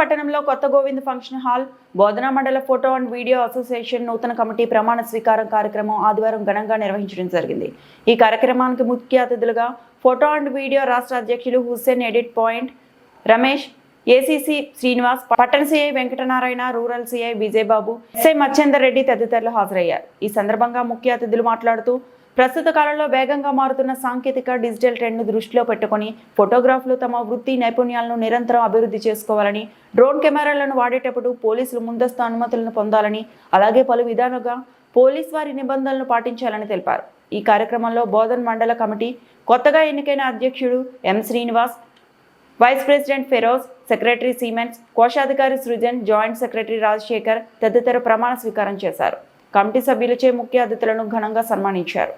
పట్టణంలో కొత్త Govind function hall బోధనా మండల ఫోటో అండ్ వీడియో అసోసియేషన్ నూతన కమిటీ ప్రమాణ స్వీకారం కార్యక్రమం ఆదివారం ఘనంగా నిర్వహించడం జరిగింది. ఈ కార్యక్రమానికి ముఖ్య అతిథులుగా ఫోటో అండ్ వీడియో రాష్ట్ర అధ్యక్షులు Hussain edit point Ramesh, ACC Srinivas, పట్టణ CI Venkatanarayana, rural CI Vijayababu, SI Machender Reddy తదితరులు హాజరయ్యారు. ఈ సందర్భంగా ముఖ్య అతిథులు మాట్లాడుతూ ప్రస్తుత కాలంలో వేగంగా మారుతున్న సాంకేతిక డిజిటల్ ట్రెండ్ను దృష్టిలో పెట్టుకుని ఫోటోగ్రాఫర్లు తమ వృత్తి నైపుణ్యాలను నిరంతరం అభివృద్ధి చేసుకోవాలని, డ్రోన్ కెమెరాలను వాడేటప్పుడు పోలీసులు ముందస్తు అనుమతులను పొందాలని, అలాగే పలు విధాలుగా పోలీస్ వారి నిబంధనలను పాటించాలని తెలిపారు. ఈ కార్యక్రమంలో బోధన్ మండల కమిటీ కొత్తగా ఎన్నికైన అధ్యక్షుడు M Srinivas, vice president Feroz, secretary సీమెన్స్, కోశాధికారి సృజన్, జాయింట్ సెక్రటరీ రాజశేఖర్ తదితర ప్రమాణ స్వీకారం చేశారు. కమిటీ సభ్యులచే ముఖ్య అతిథులను ఘనంగా సన్మానించారు.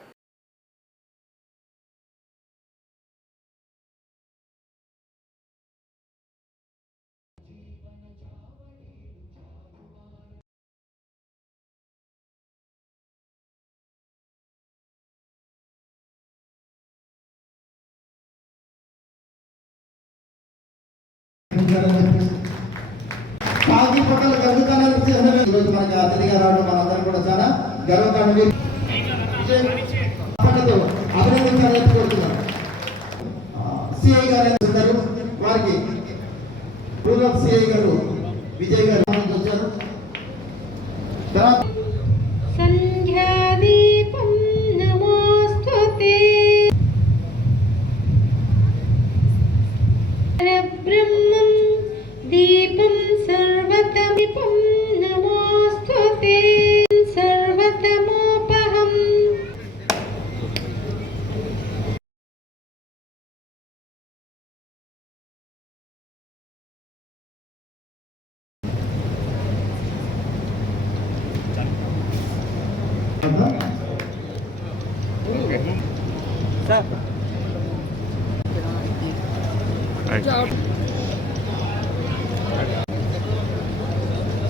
ఈరోజు మనకి అతిథిగా రావడం మనందరం కూడా చాలా గర్వకారణం. అభినందించాలని కోరుతున్నాను. సిఐ గారు వారికి రూరల్ సిఐ గారు విజయ్ గారు వచ్చారు. దీపం సర్వతమిపం నమోస్తుతే సర్వతమోపహం.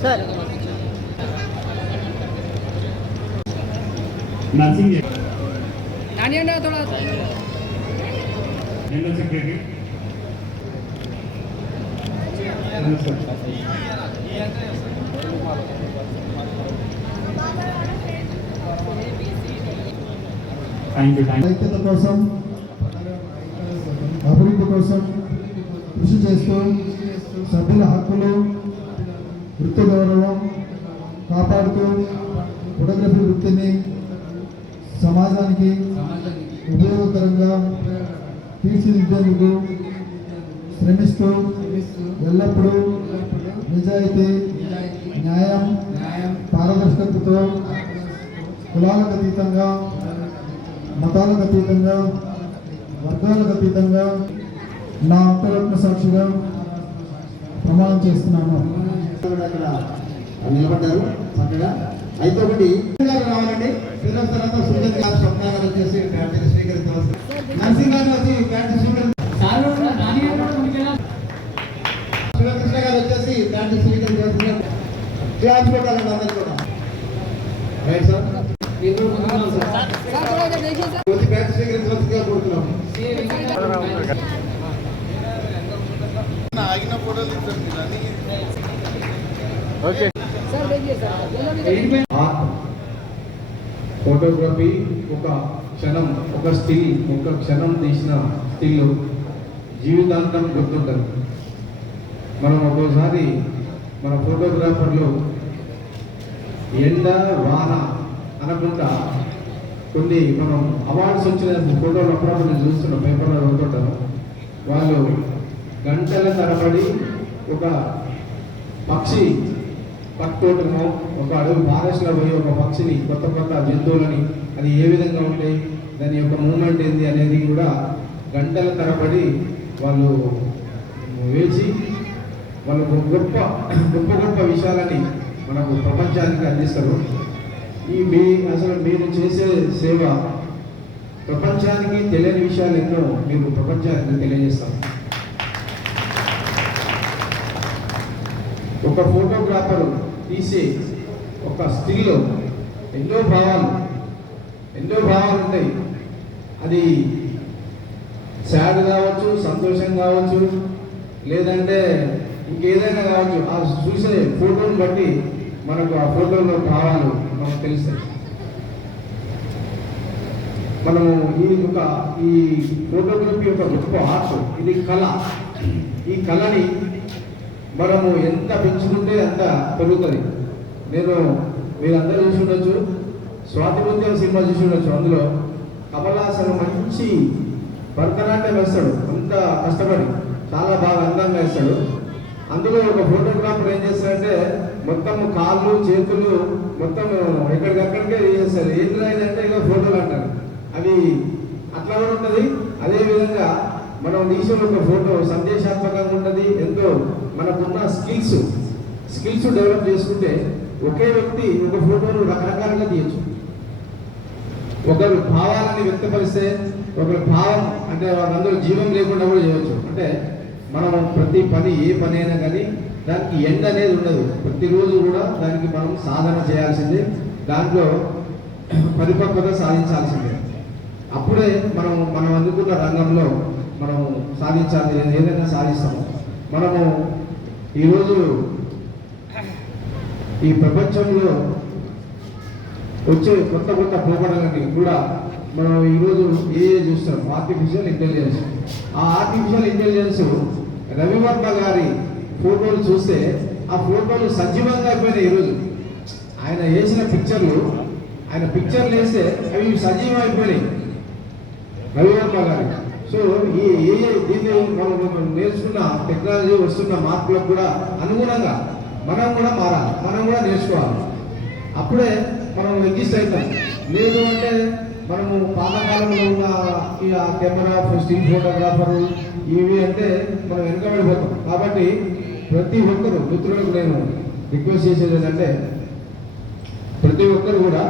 सर नर्सिंग थोड़ा सेक्रेटरी ఐక్యత కోసం అభివృద్ధి కోసం కృషి చేస్తూ సభ్యుల హక్కులు, వృత్తి గౌరవం కాపాడుతూ ఫోటోగ్రఫీ వృత్తిని సమాజానికి ఉపయోగకరంగా తీర్చిదిద్దేందుకు శ్రమిస్తూ ఎల్లప్పుడూ నిజాయితీ, న్యాయం, పారదర్శకతతో కులాలకు అతీతంగా, మతాలకు అతీతంగా, వర్గాలకు అతీతంగా నా అంతరాత్మ సాక్షిగా ప్రమాణం చేస్తున్నాను. నిలబడ్డారు చక్కగా. అయితే ఒకటి రావాలండి. తర్వాత సుజన్ గారు, స్వప్న గారు వచ్చేసి బ్యాటరీ స్వీకరించవలసి, నర్సింగ్ గారు వచ్చి బ్యాటరీ శివకృష్ణ గారు వచ్చేసి బ్యాటరీ స్వీకరించవలసి చేయాల్సిపోతారండి అందరూ కూడా. రైట్ సార్, వచ్చి బ్యాటరీ స్వీకరించవలసిగా కోరుతున్నాము. ఆగిన ఫోటోలు ఫోటోగ్రఫీ ఒక క్షణం, ఒక స్టిల్, ఒక క్షణం తీసిన స్టిల్ జీవితాంతం గుర్తుంటుంది. మనం ఒక్కోసారి మన ఫోటోగ్రాఫర్లు ఎండ వాన అనకుండా కొన్ని మనం అవార్డ్స్ వచ్చిన ఫోటోలు అప్పుడప్పుడు నేను చూస్తున్నాం, పేపర్లో చదువుతుంటాను. వాళ్ళు గంటల తరబడి ఒక పక్షి పట్టుకోవటము, ఒక అడవి ఫారెస్ట్లో పోయి ఒక పక్షిని, కొత్త కొత్త జంతువులని, అది ఏ విధంగా ఉంటాయి, దాని యొక్క మూమెంట్ ఏంది అనేది కూడా గంటల తరబడి వాళ్ళు వేచి వాళ్ళు గొప్ప గొప్ప గొప్ప విషయాలని మనకు ప్రపంచానికి అందిస్తారు. అసలు మీరు చేసే సేవ ప్రపంచానికి తెలియని విషయాలు ఎన్నో మీరు ప్రపంచానికి తెలియజేస్తారు. ఒక ఫోటోగ్రాఫర్ తీసే ఒక స్టిల్లో ఎన్నో భావాలు ఉంటాయి. అది సాడ్ కావచ్చు, సంతోషం కావచ్చు, లేదంటే ఇంకేదైనా కావచ్చు, ఆ చూసే ఫోటోని బట్టి మనకు ఆ ఫోటోలో భావాలు మనకు తెలుస్తాయి. మనము ఈ ఫోటోగ్రఫీ యొక్క గొప్ప ఆర్ట్, ఇది కళ. ఈ కళని మనము ఎంత పెంచుకుంటే అంత పెరుగుతుంది. మీరందరూ చూసి ఉండొచ్చు, స్వాతిముత్యం సినిమా చూసి ఉండొచ్చు. అందులో కమలాసన్ మంచి భరతనాట్యం వేస్తాడు, అంత కష్టపడి చాలా బాగా అందంగా వేస్తాడు. అందులో ఒక ఫోటోగ్రాఫర్ ఏం చేస్తాడంటే మొత్తం కాళ్ళు చేతులు మొత్తం ఎక్కడికక్కడికే చేస్తారు. ఏం రాయిందంటే ఇక ఫోటోలు అంటారు, అవి అట్లా కూడా ఉంటుంది. అదేవిధంగా మనం తీసిన ఒక ఫోటో సందేశాత్మకంగా ఉంటుంది. ఎంతో మనకున్న స్కిల్స్ డెవలప్ చేసుకుంటే ఒకే వ్యక్తి ఒక ఫోటోను రకరకాలుగా తీయచ్చు. ఒకరు భావాలని వ్యక్తపరిస్తే ఒకరి భావం అంటే వాళ్ళందరూ జీవం లేకుండా కూడా చేయవచ్చు. అంటే మనం ప్రతి పని ఏ పని అయినా కానీ దానికి ఎండ్ అనేది ఉండదు. ప్రతిరోజు కూడా దానికి మనం సాధన చేయాల్సిందే, దాంట్లో పరిపక్వత సాధించాల్సిందే. అప్పుడే మనం అందుకున్న రంగంలో మనం సాధించాలి, ఏదైనా సాధిస్తాము. మనము ఈరోజు ఈ ప్రపంచంలో వచ్చే కొత్త పోకడలని కూడా మనం ఈరోజు చూస్తాం, ఆర్టిఫిషియల్ ఇంటెలిజెన్స్. ఆ ఆర్టిఫిషియల్ ఇంటెలిజెన్స్ రవివర్మ గారి ఫోటోలు చూస్తే ఆ ఫోటోలు సజీవంగా అయిపోయినాయి. ఈరోజు ఆయన వేసిన పిక్చర్లు వేస్తే అవి సజీవం అయిపోయినాయి రవివర్మ గారి. సో దీన్ని మనం నేర్చుకున్న టెక్నాలజీ వస్తున్న మార్పులకు కూడా అనుగుణంగా మనం కూడా మారాలి, మనం కూడా నేర్చుకోవాలి. అప్పుడే మనం ఎగ్జిస్ట్ అవుతాం. లేదు అంటే మనము పాతకాలంలో ఉన్న ఈ కెమెరా, స్టిల్ ఫోటోగ్రాఫరు ఇవి అంటే మనం వెనుకబడిపోతాం. కాబట్టి ప్రతి ఒక్కరు మిత్రులకు నేను రిక్వెస్ట్ చేసేది ఏంటంటే ప్రతి ఒక్కరు కూడా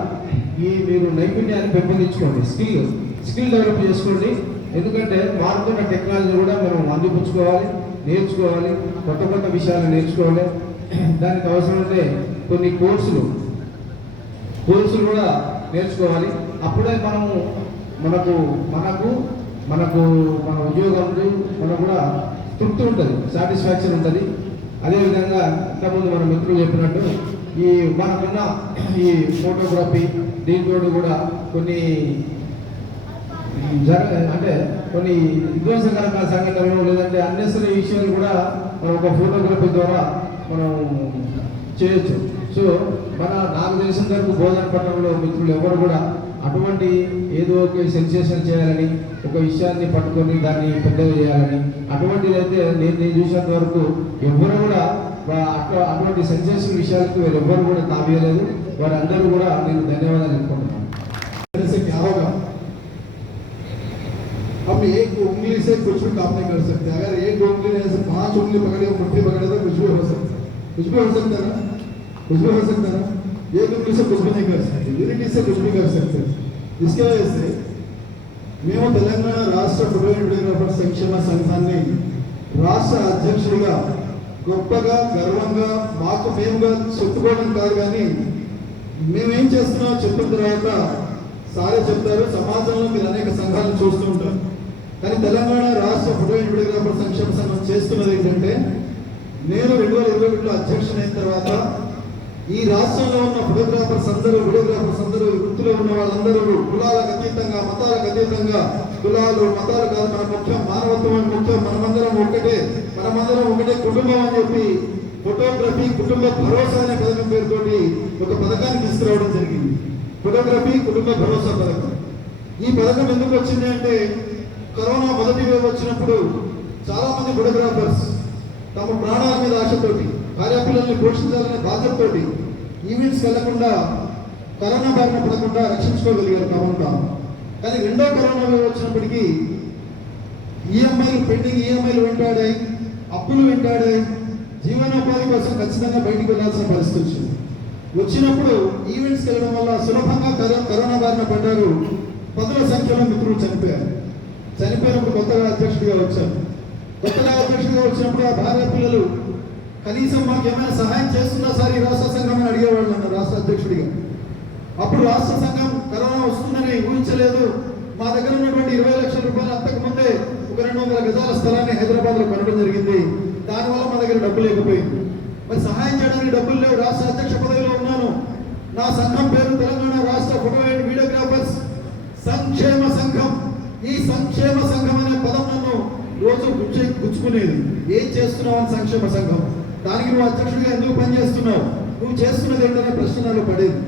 మీరు నైపుణ్యాన్ని పెంపొందించుకోండి, స్కిల్ డెవలప్ చేసుకోండి. ఎందుకంటే మారుతున్న టెక్నాలజీ కూడా మనం అందిపుచ్చుకోవాలి, నేర్చుకోవాలి, కొత్త విషయాలు నేర్చుకోవాలి. దానికి అవసరమైతే కొన్ని కోర్సులు కూడా నేర్చుకోవాలి. అప్పుడే మనకు మన ఉద్యోగంలో మనకు కూడా తృప్తి ఉంటుంది, సాటిస్ఫాక్షన్ ఉంటుంది. అదేవిధంగా ఇంతకుముందు మన మిత్రులు చెప్పినట్టు మనకున్న ఈ ఫోటోగ్రఫీ దీంతో కూడా కొన్ని కొన్ని విధ్వంసకరమైన సంఘటనలు లేదంటే అన్నెసరీ విషయాలు కూడా ఒక ఫోటోగ్రఫీ ద్వారా మనం చేయొచ్చు. సో నాకు తెలిసిన వరకు బోధన పట్టణంలో మిత్రులు ఎవరు కూడా అటువంటి ఏదో ఒక సెన్సేషన్ చేయాలని, ఒక విషయాన్ని పట్టుకొని దాన్ని పెద్దగా చేయాలని అటువంటిది అయితే నేను చూసినంత వరకు ఎవరు కూడా అటువంటి సెన్సేషన్ విషయాలకు ఎవరు కూడా తావేయలేదు. వారందరూ కూడా నేను ధన్యవాదాలు అనుకుంటున్నాను. हम एक उंगली से कुछ भी काम नहीं कर सकते. अगर एक उंगली ने से 5 उंगली पकड़े, मुट्ठी पकड़े तो कुछ भी हो सकता है. कुछ भी हो सकता है ना. एक उंगली से कुछ भी नहीं कर सकते, यूनिटी से कुछ भी कर सकते. इसके वजह से మేము తెలంగాణ రాష్ట్ర ఫోటోగ్రాఫర్ సంక్షేమ సంఘాన్ని రాష్ట్ర అధ్యక్షుడిగా గొప్పగా గర్వంగా మేముగా చెప్పుకోవడం కాదు, కానీ మేమేం చేస్తున్నామో చెప్పిన తర్వాత సారే చెప్తారు. సమాజంలో మీరు అనేక సంఘాలను చూస్తూ ఉంటారు, కానీ తెలంగాణ రాష్ట్ర ఫోటోగ్రాఫర్ సంక్షేమ సంఘం చేస్తున్నది ఏంటంటే, నేను 2021లో అధ్యక్షుడైన తర్వాత ఈ రాష్ట్రంలో ఉన్న వీడియోగ్రాఫర్స్ అందరూ వృత్తిలో ఉన్న వాళ్ళందరూ కులాలకు అతీతంగా, మతాలకు అతీతంగా, కులాలు మతాలు కాదు, మన ముఖ్యం మానవత్వం ముఖ్యం, మనమందరం ఒకటే కుటుంబం అని చెప్పి ఫోటోగ్రఫీ కుటుంబ భరోసా అనే పథకం పేరుతోటి ఒక పథకాన్ని తీసుకురావడం జరిగింది. ఫోటోగ్రఫీ కుటుంబ భరోసా పథకం. ఈ పథకం ఎందుకు వచ్చింది అంటే, కరోనా మొదటి వేవ్ వచ్చినప్పుడు చాలా మంది ఫోటోగ్రాఫర్స్ తమ ప్రాణాల మీద ఆశతోటి, భార్యాపిల్లల్ని పోషించాలనే బాధ్యతతోటి ఈవెంట్స్కి వెళ్లకుండా, కరోనా బారిన పడకుండా రక్షించుకోగలిగారు తమను. కానీ రెండో కరోనా వేవ్ వచ్చినప్పటికీ ఈఎంఐలు వెంటాడాయి, అప్పులు వెంటాడాయి, జీవనోపాధి కోసం ఖచ్చితంగా బయటికి వెళ్లాల్సిన పరిస్థితి వచ్చినప్పుడు ఈవెంట్స్కి వెళ్ళడం వల్ల సులభంగా కరోనా బారిన పడ్డారు. 10ల సంఖ్యలో మిత్రులు చనిపోయినప్పుడు కొత్తగా అధ్యక్షుడిగా వచ్చినప్పుడు ఆ భార్య పిల్లలు కనీసం మాకు ఏమైనా సహాయం చేస్తుందా సార్ ఈ రాష్ట్ర సంఘం అని అడిగేవాళ్ళు నన్ను రాష్ట్ర అధ్యక్షుడిగా. అప్పుడు రాష్ట్ర సంఘం కరోనా వస్తుందని ఊహించలేదు. మా దగ్గర ఉన్నటువంటి 20 లక్షల రూపాయలు అంతకుముందే ఒక 200 గజాల స్థలాన్ని హైదరాబాద్లో కొనడం జరిగింది. దానివల్ల మన దగ్గర డబ్బు లేకపోయింది. మరి సహాయం చేయడానికి డబ్బులు లేవు. రాష్ట్ర అధ్యక్ష పదవిలో ఉన్నాను. నా సంఘం పేరు తెలంగాణ రాష్ట్ర ఫోటో అండ్ వీడియోగ్రాఫర్స్ సంక్షేమ సంఘం. ఈ సంక్షేమ సంఘం అనే పదం నన్ను రోజు గుచ్చుకునేది. ఏం చేస్తున్నావు అని సంక్షేమ సంఘం, దానికి నువ్వు అధ్యక్షుడిగా ఎందుకు పనిచేస్తున్నావు, నువ్వు చేస్తున్నది ఏంటనే ప్రశ్న నాలో పడేది.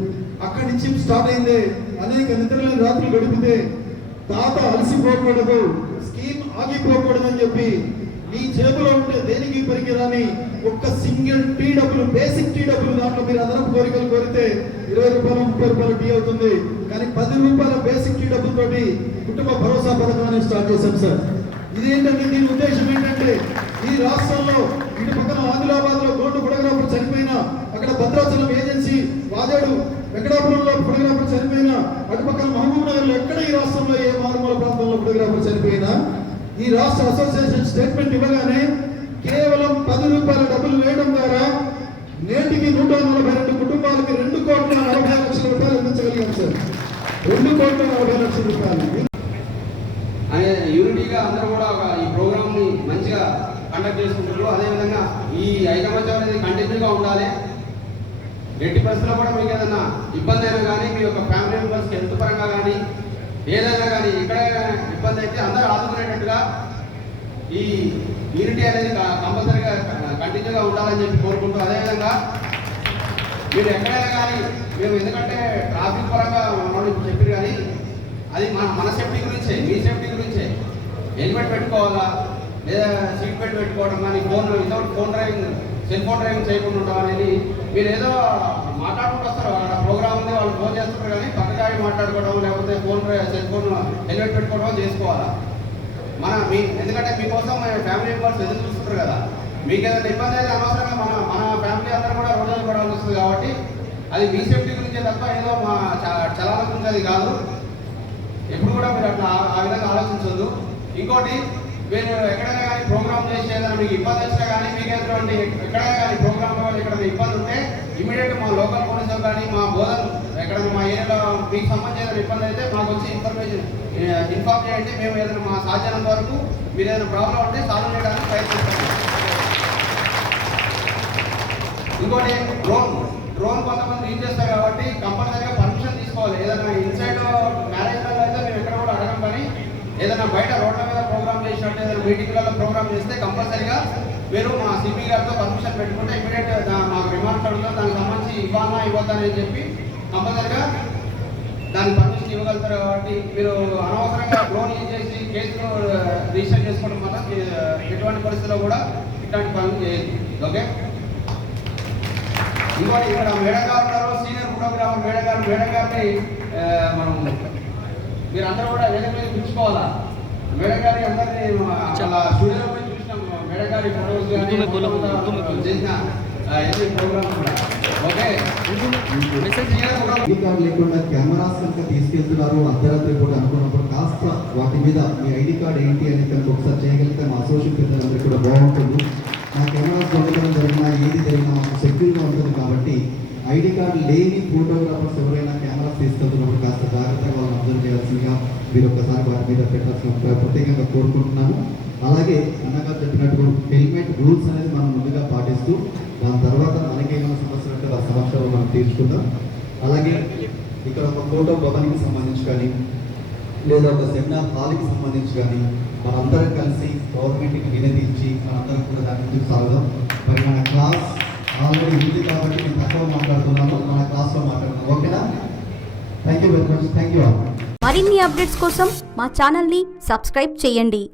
అక్కడి నుంచి స్టార్ట్ అయిందే. అనేక నిద్రలేని రాత్రులు గడిపితే తాత అలసిపోకూడదు, స్కీమ్ ఆగిపోకూడదు అని చెప్పి మీ జేబులో ఉంటే దేనికి పరికిరాని ఒక్క సింగిల్ టీ డబ్బులు, బేసిక్ టీ డబ్బులు, దాంట్లో మీరు అదనపు కోరికలు కోరితే 20 రూపాయలు 30 రూపాయలు టీ అవుతుంది. కానీ 10 రూపాయల బేసిక్ టీ డబ్బులతోటి కుటుంబ భరోసా పథకం అనేది స్టార్ట్ చేశాం సార్. ఇదేంటంటే దీని ఉద్దేశం ఏంటంటే ఈ రాష్ట్రంలో ఇటు పక్కన ఆదిలాబాద్ లో గోల్డ్ ఫోటోగ్రాఫర్ చనిపోయినా, అక్కడ భద్రాచలం ఏజెన్సీ వాదేడు వెంకటాపురంలో ఫోటోగ్రాఫర్ చనిపోయినా, అటు పక్కన మహబూబ్ నగర్ లో ఎక్కడ ఈ రాష్ట్రంలో ఏ మారుమూల ప్రాంతంలో ఫోటోగ్రాఫర్ చనిపోయినా ఈ రాష్ట్ర అసోసియేషన్ స్టేట్మెంట్ ఇవ్వగానే కేవలం 10 రూపాయల డబ్బులు వేయడం ద్వారా నేటికి 142 కుటుంబాలకి 2,40,00,000 రూపాయలు అందించగలిగాం సార్. 2,40,00,000 రూపాయలు అనే యూనిటీగా అందరూ కూడా ఈ ప్రోగ్రామ్ ని మంచిగా కండక్ట్ చేసుకుంటారు. అదేవిధంగా ఈ ఐకమత్యం అనేది కంటిన్యూగా ఉండాలి. ఎట్టి పరిస్థితుల్లో కూడా మీకు ఏదైనా ఇబ్బంది అయినా కానీ, మీ యొక్క ఫ్యామిలీ మెంబర్స్ హెల్త్ పరంగా కానీ, ఏదైనా కానీ ఎక్కడైనా ఇబ్బంది అయితే అందరూ ఆదుకునేటట్టుగా ఈ యూనిటీ అనేది కంపల్సరీగా కంటిన్యూగా ఉండాలని చెప్పి కోరుకుంటూ, అదేవిధంగా మీరు ఎక్కడైనా కానీ మేము ఎందుకంటే ట్రాఫిక్ పరంగా మనం చెప్పారు కానీ అది మన సేఫ్టీ గురించే, మీ సేఫ్టీ గురించే. హెల్మెట్ పెట్టుకోవాలా, లేదా సీట్ బెల్ట్ పెట్టుకోవడం కానీ, without phone driving, cell phone driving చేయకుండా ఉండడం అనేది. మీరు ఏదో మాట్లాడుకుంటూ వస్తారు, వాళ్ళ ప్రోగ్రామ్ ఉంది, వాళ్ళు ఫోన్ చేస్తున్నారు కానీ పక్కగా మాట్లాడుకోవడం, లేకపోతే సెల్ ఫోన్ హెల్మెట్ పెట్టుకోవడం చేసుకోవాలా. ఎందుకంటే మీకోసం ఫ్యామిలీ మెంబర్స్ ఎదురు చూస్తుంటారు కదా. మీకు ఏదైనా ఇబ్బంది అయితే అనవసరంగా మన ఫ్యామిలీ అందరూ కూడా రోడ్డు పడాల్సి వస్తుంది. కాబట్టి అది మీ సేఫ్టీ గురించే తప్ప ఏదో మా చలాల గురించి అది కాదు. ఎప్పుడు కూడా మీరు అట్లా ఆ విధంగా ఆలోచించవద్దు. ఇంకోటి, మీరు ఎక్కడైనా కానీ ప్రోగ్రామ్ చేసి ఏదైనా మీకు ఇబ్బంది వచ్చినా కానీ, మీకు ఎటువంటి ఎక్కడైనా కానీ ప్రోగ్రామ్ ఎక్కడైనా ఇబ్బంది ఉంటే ఇమీడియట్ మా లోకల్ పోలీసులు కానీ, మా బోధన ఎక్కడైనా మా ఏరియాలో మీకు సంబంధించిన ఇబ్బంది అయితే మాకు వచ్చి ఇన్ఫార్మ్ చేయండి. మేము ఏదైనా మా సాధ్యమైనంత వరకు మీరు ఏదైనా ప్రాబ్లం ఉంటే సాల్వ్ చేయడానికి ప్రయత్నిస్తాము. ఇంకోటి, డ్రోన్ కొంతమంది యూజ్ చేస్తారు కాబట్టి కంపల్సరీగా పర్మిషన్ తీసుకోవాలి. ఏదైనా ఇన్సైడ్ మ్యారేజ్ అయితే మేము ఎక్కడ కూడా అడగం. కానీ ఏదైనా బయట రోడ్ల మీద ప్రోగ్రామ్ చేసినట్టు ఏదైనా మీటింగ్లలో ప్రోగ్రామ్ చేస్తే కంపల్సరీగా మీరు మా సిపి గారితో పర్మిషన్ పెట్టుకుంటే ఇమీడియట్ మాకు రిమాండ్ అడుగుతారు. దానికి సంబంధించి ఇవ్వాలా ఇవ్వద్దని చెప్పి కంపల్సరీగా దానికి పర్మిషన్ ఇవ్వగలుగుతారు. కాబట్టి మీరు అనవసరంగా డ్రోన్ యూజ్ చేసి కేసులు రిజిస్టర్ చేసుకోవడం వల్ల ఎటువంటి పరిస్థితుల్లో కూడా ఇట్లాంటి పనులు చేయదు. ఓకే. ఇంకోటి, ఇక్కడ మేడం గారు ఉన్నారు, సీనియర్ ఫోటోగ్రాఫర్ మేడం గారిని మనం మీరందరూ కూడా వేరే మీద పిలుచుకోవాలా. మేడం గారి అందరినీ చాలా స్టూడియోలో పోయి చూసినాం. మేడం గారి ఫోటోస్ చేసిన ఎన్ని ప్రోగ్రామ్స్ కూడా. ఓకే. ఐడి కార్డు లేకుండా కెమెరాస్ కనుక తీసుకెళ్తున్నారు అర్ధరాత్రి కూడా అనుకున్నప్పుడు కాస్త వాటి మీద మీ ఐడి కార్డు ఏంటి అని కనుక ఒకసారి చేయగలిగితే మా అసోసియేషన్ పెద్దలందరికీ కూడా బాగుంటుంది. మా కెమెరాస్ దొరకడం జరిగినా ఏది జరిగినా మాకు సెక్యూర్గా ఉంటుంది. కాబట్టి ఐడి కార్డు లేని ఫోటోగ్రాఫర్స్ ఎవరైనా కెమెరాస్ తీసుకెళ్తున్నప్పుడు కాస్త జాగ్రత్తగా వాళ్ళని అబ్జర్వ్ చేయాల్సిందిగా మీరు ఒక్కసారి వాటి మీద పెట్టాల్సిన ప్రత్యేకంగా కోరుకుంటున్నాను. అలాగే అన్నగారు చెప్పినట్టు హెల్మెట్ రూల్స్ అనేది మనం ముందుగా పాటిస్తూ దాని తర్వాత మనకేమైనా సమస్యలు ఉంటే ఆ సమస్యలు మనం తీర్చుకుందాం. అలాగే ఇక్కడ ఒక ఫోటో భవన్కి సంబంధించి కానీ, లేదా ఒక సెమినార్ హాల్కి సంబంధించి కానీ మనందరం కలిసి గవర్నమెంట్కి వినతి ఇచ్చి మనందరం కూడా దాని ముందుకు సాగుదాం. మరి మన క్లాస్ ఆల్రెడీ ఉంది కాబట్టి నేను తక్కువ మాట్లాడుతున్నాను, మన క్లాస్లో మాట్లాడుతున్నాం. ఓకేనా? Thank you very much. Thank you all. మరిన్ని అప్డేట్స్ కోసం మా ఛానల్ని సబ్స్క్రైబ్ చేయండి.